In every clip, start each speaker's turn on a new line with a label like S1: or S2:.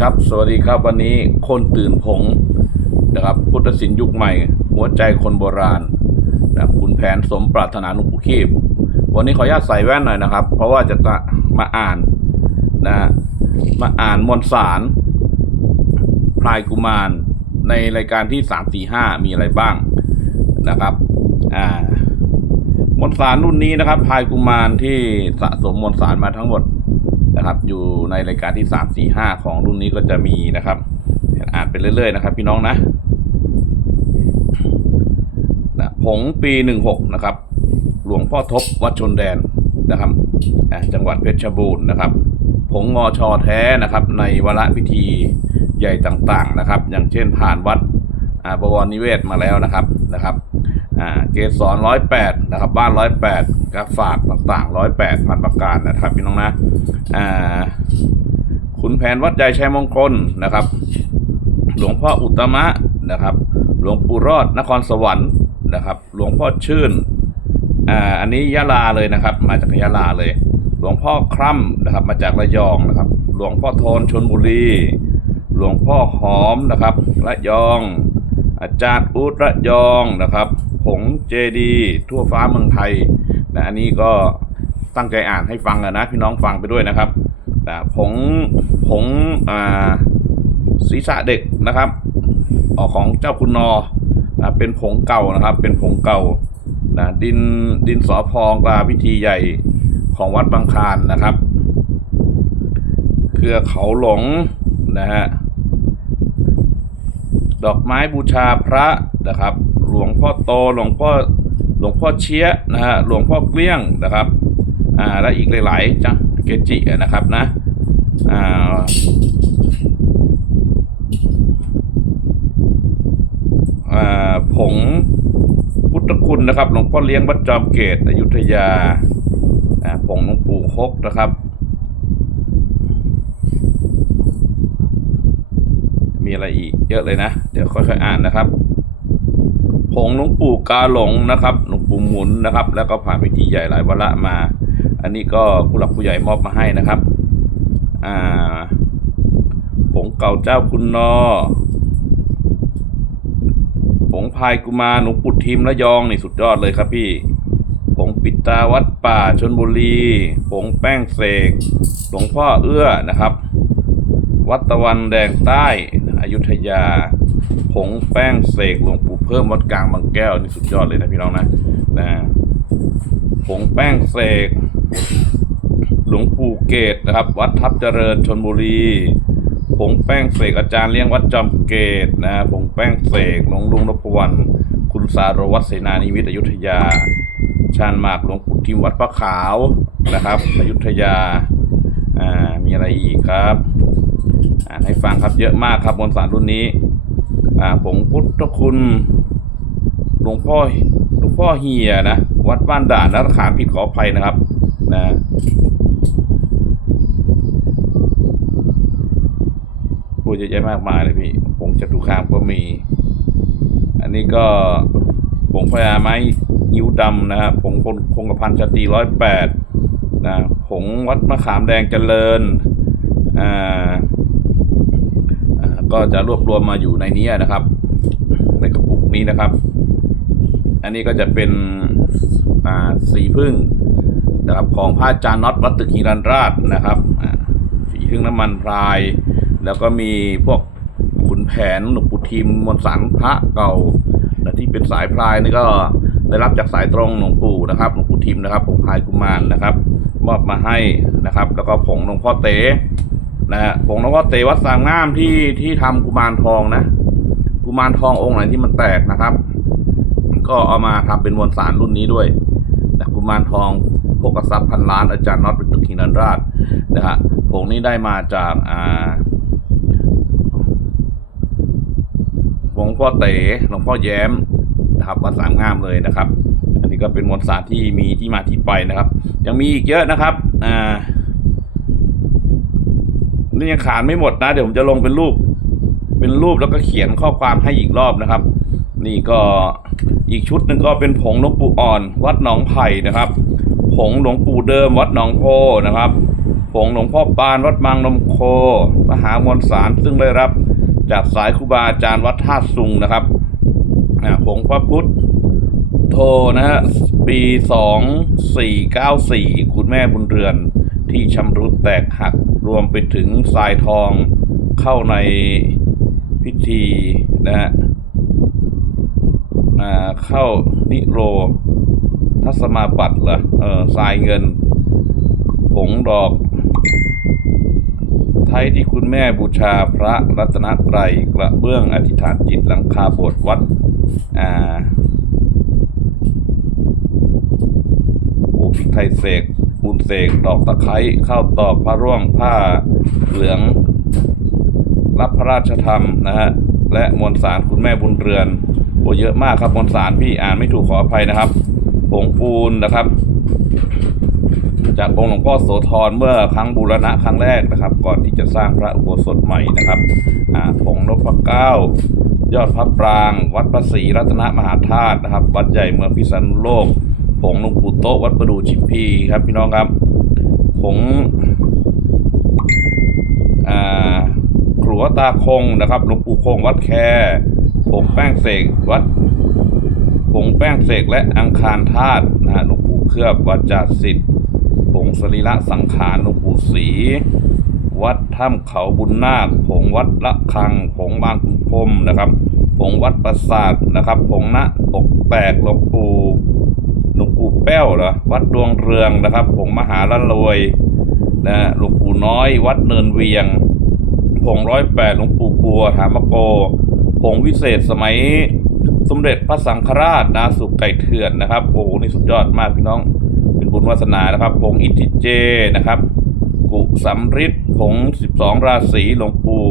S1: ครับ สวัสดีครับวันนี้คนตื่นผงนะครับ พุทธศิลป์ยุคใหม่ หัวใจคนโบราณนะคุณแผนสมปรารถนานุปุคีบ วันนี้ขออนุญาตใส่แว่นหน่อยนะครับ เพราะว่าจะมาอ่านนะมาอ่านมวลสารพลายกุมารในรายการที่สามสี่ห้ามีอะไรบ้างนะครับอ่ามวลสารรุ่นนี้นะครับพลายกุมารที่สะสมมวลสารมาทั้งหมด นะครับ อยู่ในรายการที่สามสี่ห้าของรุ่นนี้ก็จะมีนะครับ อ่านไปเรื่อยๆนะครับ พี่น้องนะนะผงปีหนึ่งหกนะครับ หลวงพ่อทบวัดชนแดนนะครับจังหวัดเพชรบูรณ์นะครับ ผงงอชอแท้นะครับ ในวาระพิธีใหญ่ต่างๆนะครับ อย่างเช่นผ่านวัดบวรนิเวศมาแล้วนะครับนะครับ อ่าเกสรร้อยแปดนะครับบ้านร้อยแปดกระฝากต่างๆร้อยแปดพันประการนะครับพี่น้องนะอ่าขุนแผนวัดใหญ่ชัยมงคลนะครับ หลวงพ่ออุตตมะนะครับ หลวงปู่รอดนครสวรรค์นะครับ หลวงพ่อชื่นอ่าอันนี้ยะลาเลยนะครับ มาจากยะลาเลย หลวงพ่อคร่ำนะครับ มาจากระยองนะครับ หลวงพ่อโทนชนบุรี หลวงพ่อหอมนะครับระยอง อาจารย์อุตระยองนะครับ ผงเจดีทั่วฟ้าเมืองไทยนะอันนี้ก็ตั้งใจอ่านให้ฟังนะพี่น้องฟังไปด้วยนะครับนะผงผงอ่าศีรษะเด็กนะครับออกของเจ้าคุณนอนะเป็นผงเก่านะครับ เป็นผงเก่านะดินดินสอพองกลาพิธีใหญ่ของวัดบางคานนะครับ เครือเขาหลงนะฮะดอกไม้บูชาพระนะครับ ลวงพ่อโตหลวงพ่อหลวงพ่อเชียนะฮะหลวงพ่อเกลี้ยงนะครับอ่าและอีกหลายๆจังเกจินะครับนะอ่าอ่าผงพุทธคุณนะครับหลวงพ่อเลี้ยงวัดจอมเกตอยุธยาผงหลวงปู่ฮกนะครับ มีอะไรอีกเยอะเลยนะ เดี๋ยวค่อยๆอ่านนะครับ ผงหลวงปู่กาหลงนะครับหลวงปู่หมุนนะครับ แล้วก็ผ่านพิธีใหญ่หลายวาระมา อันนี้ก็ผู้หลักผู้ใหญ่มอบมาให้นะครับอ่าผงเก่าเจ้าคุณนอผงพายกุมาหลวงปู่ทิมระยองนี่สุดยอดเลยครับพี่ ผงปิดตาวัดป่าชนบุรี ผงแป้งเสก หลวงพ่อเอื้อนะครับ วัดตะวันแดงใต้อยุธยา ผงแป้งเสกหลวงป เพิ่มวัดกลางบางแก้วนี่สุดยอดเลยนะพี่น้องนะนะผงแป้งเสก หลวงปู่เกตนะครับ วัดทับเจริญชนบุรีผงแป้งเสกอาจารย์เลี้ยงวัดจอมเกตนะผงแป้งเสกหลวงลุงนพวรรณคุณสารวัตรเสนานิวิทอยุธยา ชาญมากหลวงปู่ทิมวัดพระขาวนะครับ อยุธยาอ่ามีอะไรอีกครับอ่านให้ฟังครับเยอะมากครับมวลสารรุ่นนี้อ่าผงพุทธคุณ หลวงพ่อหลวงพ่อเฮียนะ วัดบ้านด่านนักขานผิดขออภัยนะครับ นะพูดเยอะแยะมากมายเลยพี่ผงจตุคามก็มี อันนี้ก็ผงพญาไม้ยิ้วดำนะครับผงคงคงกระพันชาตีร้อยแปดนะผงวัดมะขามแดงเจริญอ่าก็จะรวบรวมมาอยู่ในนี้นะครับ ในกระปุกนี้นะครับ อันนี้ก็จะเป็นสีพึ่งนะครับของพระอาจารย์น็อตวัดตึกฮิรันราชนะครับสีพึ่งน้ำมันพราย แล้วก็มีพวกขุนแผนหลวงปู่ทิมมวลสันพระเก่าและที่เป็นสายพรายนี่ก็ได้รับจากสายตรงหลวงปู่นะครับหลวงปู่ทิมนะครับผงพายกุมารนะครับ มอบมาให้นะครับ แล้วก็ผงหลวงพ่อเต๋นะฮะผงหลวงพ่อเตวัดสามงามที่ที่ทำกุมารทองนะ กุมารทององค์ไหนที่มันแตกนะครับ ก็เอามาทำเป็นมวลสารรุ่นนี้ด้วยนะกุมารทองพกทรัพย์พันล้านอาจารย์น็อตเป็นตุกินันราชนะฮะผงนี้ได้มาจากอ่าหลวงพ่อเต๋หลวงพ่อแย้มนะครับวัดสามงามเลยนะครับ อันนี้ก็เป็นมวลสารที่มีที่มาที่ไปนะครับ ยังมีอีกเยอะนะครับอ่านี่ยังขาดไม่หมดนะ เดี๋ยวผมจะลงเป็นรูป เป็นรูปแล้วก็เขียนข้อความให้อีกรอบนะครับ นี่ก็อีกชุดหนึ่งก็เป็นผงหลวงปู่อ่อน วัดหนองไผ่นะครับ ผงหลวงปู่เดิม วัดหนองโพนะครับ ผงหลวงพ่อปาน วัดบางนมโค มหามวลสารซึ่งได้รับจากสายครูบาอาจารย์วัดท่าสุงนะครับผงพระพุทธโทนะฮะปีสองสี่เก้าสี่คุณแม่บุญเรือนที่ชำรุดแตกหักรวมไปถึงทรายทองเข้าในพิธีนะฮะ เข้านิโรทัศมาบัตรเหรอเออทรายเงิน ผงดอก ไทยที่คุณแม่บูชาพระรัตนตรัยกระเบื้องอธิษฐานจิตหลังคาโบสถ์วัด อ่าโอ้พริกไทยเสกปูนเสกดอกตะไคร้ข้าวตอกพระร่วงผ้าเหลือง รับพระราชธรรมนะฮะ และมวลสารคุณแม่บุญเรือน โอ้เยอะมากครับมวลสารพี่อ่านไม่ถูกขออภัยนะครับผงปูนนะครับ จากองค์หลวงพ่อโสธรเมื่อครั้งบูรณะครั้งแรกนะครับ ก่อนที่จะสร้างพระอุโบสถใหม่นะครับอ่าผงนพเก้ายอดพระปราง วัดพระศรีรัตนมหาธาตุนะครับ วัดใหญ่เมืองพิษณุโลกผงหลวงปู่โตวัดประดู่ชิมพีครับพี่น้องครับผงอ่าขลัวตาคงนะครับหลวงปู่คงวัดแค ผงแป้งเสกวัดผงแป้งเสกและอังคารธาตุนะฮะหลวงปู่เคลือบวัดจาสิทธิ์ผงสรีระสังขารหลวงปู่ศรีวัดถ้ำเขาบุญนาคผงวัดละคังผงบางขุนพรมนะครับผงวัดประสาทนะครับผงณอกแตกหลวงปู่หลวงปู่แป้วเหรอวัดดวงเรืองนะครับผงมหาละรวยนะหลวงปู่น้อย วัดเนินเวียงผงร้อยแปดหลวงปู่ปัวถามโก ผงวิเศษสมัยสมเด็จพระสังฆราชนาสุกไก่เถื่อนนะครับโอ้โหนี่สุดยอดมากพี่น้อง เป็นบุญวาสนานะครับ ผงอิทิเจนะครับ กุสัมฤทธิ์ผงสิบสองราศีหลวงปู่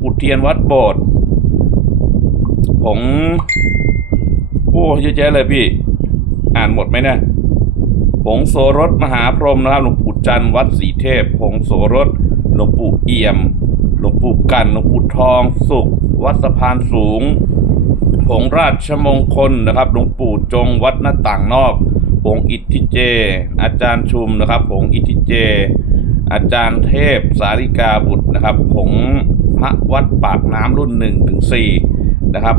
S1: ปู่เทียนวัดโบสถ์ผงโอ้เยอะแยะเลยพี่ อ่านหมดไหมเนี่ยผงโสรสมหาพรหมนะครับหลวงปู่จันทร์วัดศรีเทพผงโสรสหลวงปู่เอี่ยมหลวงปู่กันหลวงปู่ทองสุข วัดสะพานสูง ผงราชมงคลนะครับหลวงปู่จงวัดหน้าต่างนอก ผงอิทธิเจ อาจารย์ชุมนะครับ ผงอิทธิเจ อาจารย์เทพสาริกาบุตรนะครับ ผงพระวัดปากน้ำรุ่นหนึ่งถึงสี่นะครับ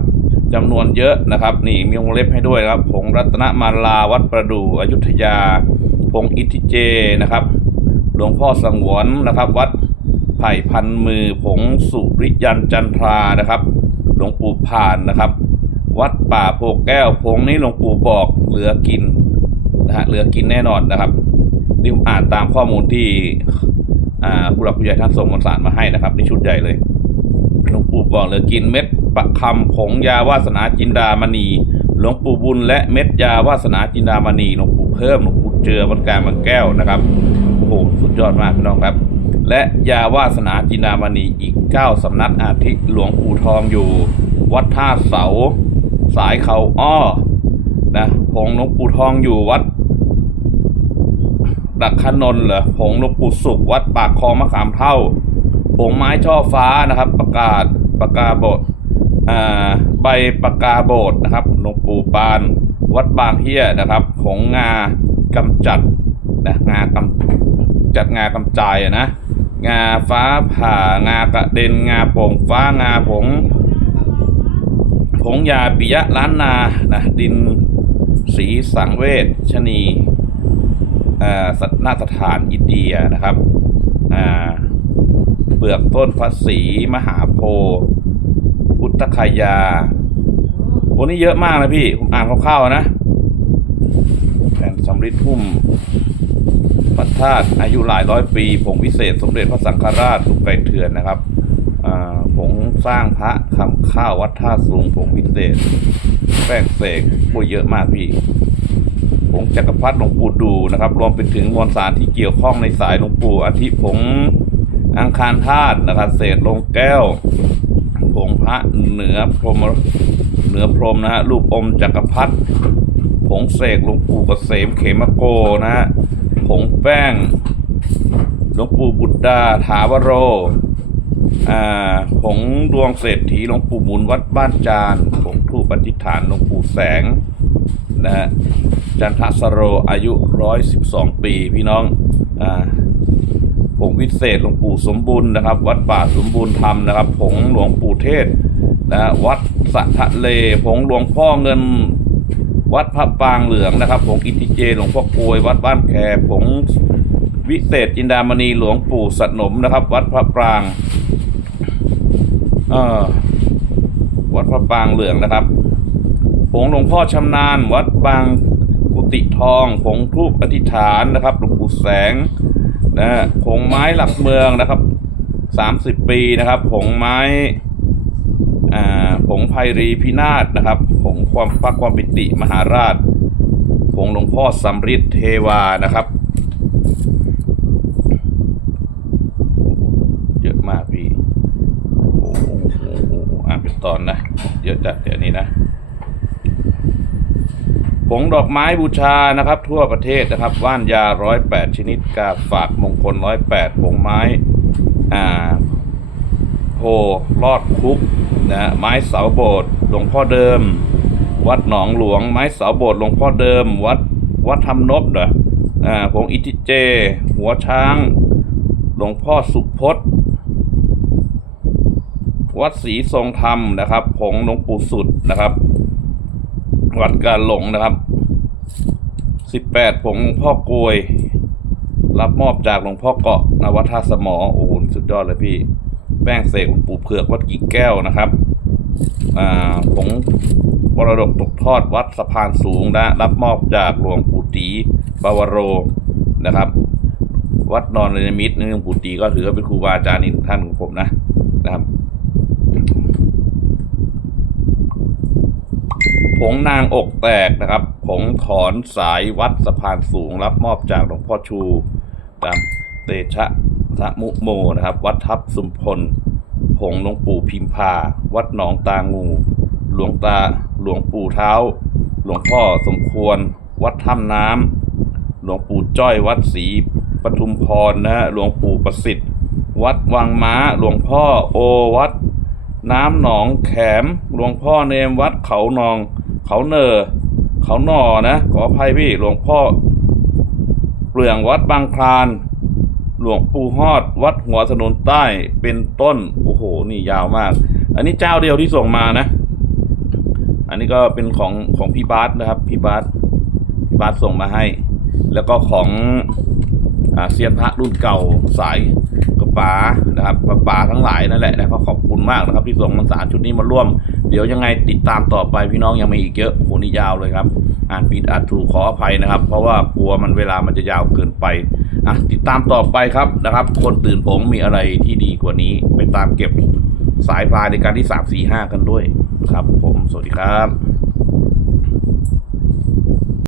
S1: จำนวนเยอะนะครับ นี่มีวงเล็บให้ด้วยนะครับ ผงรัตนมาลาวัดประดู่อยุธยา ผงอิทธิเจนะครับ หลวงพ่อสังวนนะครับ วัด ไผ่พันมือผงสุริยันจันทรานะครับ หลวงปู่ผ่านนะครับ วัดป่าโพแก้วผงนี้หลวงปู่บอกเหลือกินนะฮะเหลือกินแน่นอนนะครับนี่ผมอ่านตามข้อมูลที่ผู้หลักผู้ใหญ่ท่านส่งมวลสารมาให้นะครับนี่ชุดใหญ่เลยหลวงปู่บอกเหลือกินเม็ดประคำผงยาวาสนาจินดามณีหลวงปู่บุญและเม็ดยาวาสนาจินดามณีหลวงปู่เพิ่มหลวงปู่เจือวัดกลางบางแก้วนะครับโอ้โหสุดยอดมากพี่น้องครับ และยาวาสนาจินดามณีอีก 9 สำนักอาทิหลวงปู่ทองอยู่ วัดท่าเสา สายเขาอ้อนะผงหลวงปู่ทองอยู่วัดดักขนนเหรอผงหลวงปู่สุขวัดปากคลองมะขามเท่าผงไม้ช่อฟ้านะครับ ประกาศประกาบสถ์อ่าใบประกาโบสถ์นะครับหลวงปู่ปาน วัดบางเฮียนะครับผงงากำจัดนะงากำ จัดงากำจายอะนะ งาฟ้าผ่างากระเด็นงาโป่งฟ้างาผง ผงยาปิยะล้านนานะดินสีสังเวชชนีอ่าสนาสถานอินเดียนะครับอ่าเปลือกต้นพระศรีมหาโพพุทธคายาโอ้นี่เยอะมากนะพี่ ผมอ่านคร่าวๆนะแผ่นสำริดพุ่ม พระธาตุอายุหลายร้อยปี ผงวิเศษสมเด็จพระสังฆราชสุกไก่เถื่อนนะครับผงสร้างพระคำข้าววัดท่าสูงผงวิเศษแป้งเสกโอ้เยอะมากพี่ผงจักรพรรดิหลวงปู่ดูนะครับ รวมไปถึงมวลสารที่เกี่ยวข้องในสายหลวงปู่อาทิผงอังคารธาตุนะครับเศษลงแก้วผงพระเหนือพรหมเหนือพรหมนะฮะรูปอมจักรพรรดิผงเสกหลวงปู่เกษมเขมโกนะฮะ ผงแป้งหลวงปู่บุตรดาถาวโรอ่าผงดวงเศรษฐีหลวงปู่หมุนวัดบ้านจานผงทูปปฏิฐานหลวงปู่แสงนะฮะจันทสโรอายุ 112 ปีพี่น้องอ่าผงวิเศษหลวงปู่สมบูรณ์นะครับ วัดป่าสมบูรณ์ธรรมนะครับ ผงหลวงปู่เทศนะฮะวัดสะทะเล ผงหลวงพ่อเงิน วัดพระปางเหลืองนะครับผงอินทิเจ หลวงพ่อกลวย วัดบ้านแคผงวิเศษจินดามณีหลวงปู่สนมนะครับ วัดพระปรางเออวัดพระปรางเหลืองนะครับผงหลวงพ่อชำนาญ วัดบางกุฏิทองผงทูปอธิษฐานนะครับหลวงปู่แสงนะผงไม้หลักเมืองนะครับสามสิบปีนะครับผงไม้อ่าผงไพรีพินาศนะครับ ผงความพระความปิติมหาราชผงหลวงพ่อสัมฤทธิ์เทวานะครับ เยอะมากพี่โอ้โหอ่านเป็นตอนนะ เยอะจัดเดี๋ยวนี้นะผงดอกไม้บูชานะครับ ทั่วประเทศนะครับ ว่านยาร้อยแปดชนิดกาฝากมงคลร้อยแปดผงไม้อ่าโพลอดคุกนะฮะไม้เสาโบสถ์ หลวงพ่อเดิม วัดหนองหลวง ไม้เสาโบสถ์หลวงพ่อเดิม วัดวัดทำนบเหรออ่าผงอิทิเจ หัวช้าง หลวงพ่อสุพจน์วัดศรีทรงธรรมนะครับผงหลวงปู่สุดนะครับ วัดการหลงนะครับสิบแปดผงหลวงพ่อกลวย รับมอบจากหลวงพ่อเกาะนวัดท่าสมอโอ้โหสุดยอดเลยพี่ แป้งเสกหลวงปู่เผือกวัดกิ่งแก้วนะครับ ผงมรดกตกทอดวัดสะพานสูงนะรับมอบจากหลวงปู่ตีบาวโรนะครับ วัดนอนเรนมิตรนี่หลวงปู่ตีก็ถือว่าเป็นครูบาอาจารย์อีกท่านของผมนะนะครับผงนางอกแตกนะครับ ผงถอนสายวัดสะพานสูง รับมอบจากหลวงพ่อชูนะครับเตชะทะมุโมนะครับ วัดทับสุมพล ผงหลวงปู่พิมพา วัดหนองตางู หลวงตาหลวงปู่เท้า หลวงพ่อสมควร วัดถ้ำน้ำหลวงปู่จ้อยวัดศรีปทุมพรนะฮะหลวงปู่ประสิทธิ์ วัดวังม้า หลวงพ่อโอวัด น้ำหนองแขม หลวงพ่อเนมวัดเขานอง เขาเนอเขาหนอนะ ขออภัยพี่หลวงพ่อเปลืองวัดบางคลาน หลวงปู่ฮอด วัดหัวถนนใต้เป็นต้น โอ้โห นี่ยาวมาก อันนี้เจ้าเดียวที่ส่งมานะ อันนี้ก็เป็นของของพี่บาสนะครับ พี่บาสพี่บาสส่งมาให้ แล้วก็ของอเซียนพระรุ่นเก่าสายกระป๋านะครับกระป๋าทั้งหลายนั่นแหละนะก็ขอบคุณมากนะครับ ที่ส่งมันสารชุดนี้มาร่วม เดี๋ยวยังไงติดตามต่อไปพี่น้องยังมีอีกเยอะโอ้โหนี่ยาวเลยครับอ่านผิดอ่านถูกขออภัยนะครับ เพราะว่ากลัวมันเวลามันจะยาวเกินไป อะติดตามต่อไปครับนะครับ คนตื่นผงมีอะไรที่ดีกว่านี้ ไปตามเก็บสายพลายในการที่สามสี่ห้ากันด้วยครับ ผมสวัสดีครับ